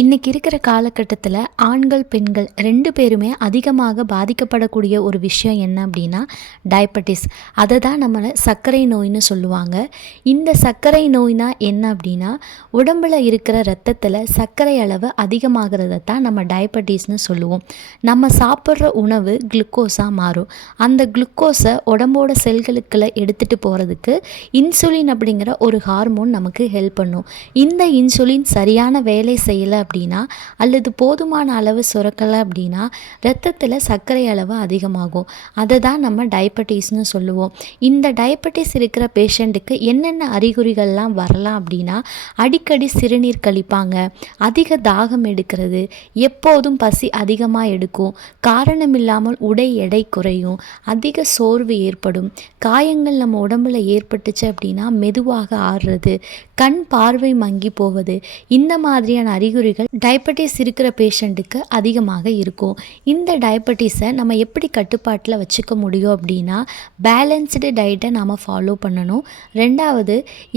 இன்னைக்கு இருக்கிற காலகட்டத்தில் ஆண்கள் பெண்கள் 2 பேருமே அதிகமாக பாதிக்கப்படக்கூடிய ஒரு விஷயம் என்ன அப்படின்னா டயபெட்டிஸ். அதை தான் நம்மளை சர்க்கரை நோயின்னு சொல்லுவாங்க. இந்த சர்க்கரை நோய்னா என்ன அப்படின்னா உடம்பில் இருக்கிற இரத்தத்தில் சர்க்கரை அளவு அதிகமாகிறத தான் நம்ம டயபெட்டிஸ்னு சொல்லுவோம். நம்ம சாப்பிட்ற உணவு குளுக்கோஸாக மாறும். அந்த குளுக்கோஸை உடம்போட செல்களுக்குள்ள எடுத்துகிட்டு போகிறதுக்கு இன்சுலின் அப்படிங்கிற ஒரு ஹார்மோன் நமக்கு ஹெல்ப் பண்ணும். இந்த இன்சுலின் சரியான வேலை செய்யலை அப்படின்னா அல்லது போதுமான அளவு சுரக்கலை அப்படின்னா இரத்தத்தில் சர்க்கரை அளவு அதிகமாகும். அதை தான் நம்ம டயபெட்டிஸ்னு சொல்லுவோம். இந்த டயபெட்டிஸ் இருக்கிற பேஷண்ட்டுக்கு என்னென்ன அறிகுறிகள்லாம் வரலாம் அப்படின்னா அடிக்கடி சிறுநீர் கழிப்பாங்க, அதிக தாகம் எடுக்கிறது, எப்போதும் பசி அதிகமாக எடுக்கும், காரணம் இல்லாமல் உடை எடை குறையும், அதிக சோர்வு ஏற்படும், காயங்கள் நம்ம உடம்புல ஏற்பட்டுச்சு அப்படின்னா மெதுவாக ஆறுறது, கண் பார்வை மங்கி போவது, இந்த மாதிரியான அறிகுறிகள் டயபெட்டிஸ் இருக்கிற பேஷண்ட்டுக்கு அதிகமாக இருக்கும். இந்த டயபெட்டிஸை நம்ம எப்படி கட்டுப்பாட்டில் வச்சுக்க முடியும் அப்படின்னா பேலன்ஸ்டு டயட்டை நாம் ஃபாலோ பண்ணணும். 2வது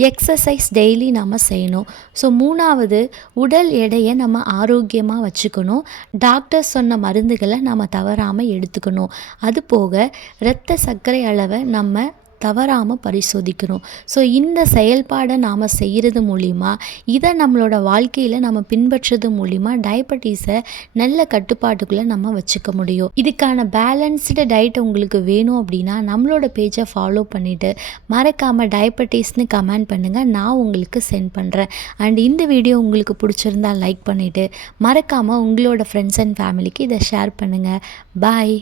எக்ஸசைஸ் டெய்லி நம்ம செய்யணும். ஸோ 3வது உடல் எடையை நம்ம ஆரோக்கியமாக வச்சுக்கணும். டாக்டர் சொன்ன மருந்துகளை நம்ம தவறாமல் எடுத்துக்கணும். அது போக இரத்த சர்க்கரை அளவை நம்ம தவறாமல் பரிசோதிக்கணும். ஸோ இந்த செயல்பாடை நாம் செய்கிறது மூலிமா, இதை நம்மளோட வாழ்க்கையில் நம்ம பின்பற்றுறது மூலிமா டயபெட்டிஸை நல்ல கட்டுப்பாட்டுக்குள்ளே நம்ம வச்சுக்க முடியும். இதுக்கான பேலன்ஸ்டு டயட் உங்களுக்கு வேணும் அப்படின்னா நம்மளோட பேஜை ஃபாலோ பண்ணிவிட்டு மறக்காமல் டயபெட்டிஸ்னு கமெண்ட் பண்ணுங்கள், நான் உங்களுக்கு சென்ட் பண்ணுறேன். அண்ட் இந்த வீடியோ உங்களுக்கு பிடிச்சிருந்தால் லைக் பண்ணிவிட்டு மறக்காமல் உங்களோட ஃப்ரெண்ட்ஸ் அண்ட் ஃபேமிலிக்கு இதை ஷேர் பண்ணுங்கள். பாய்.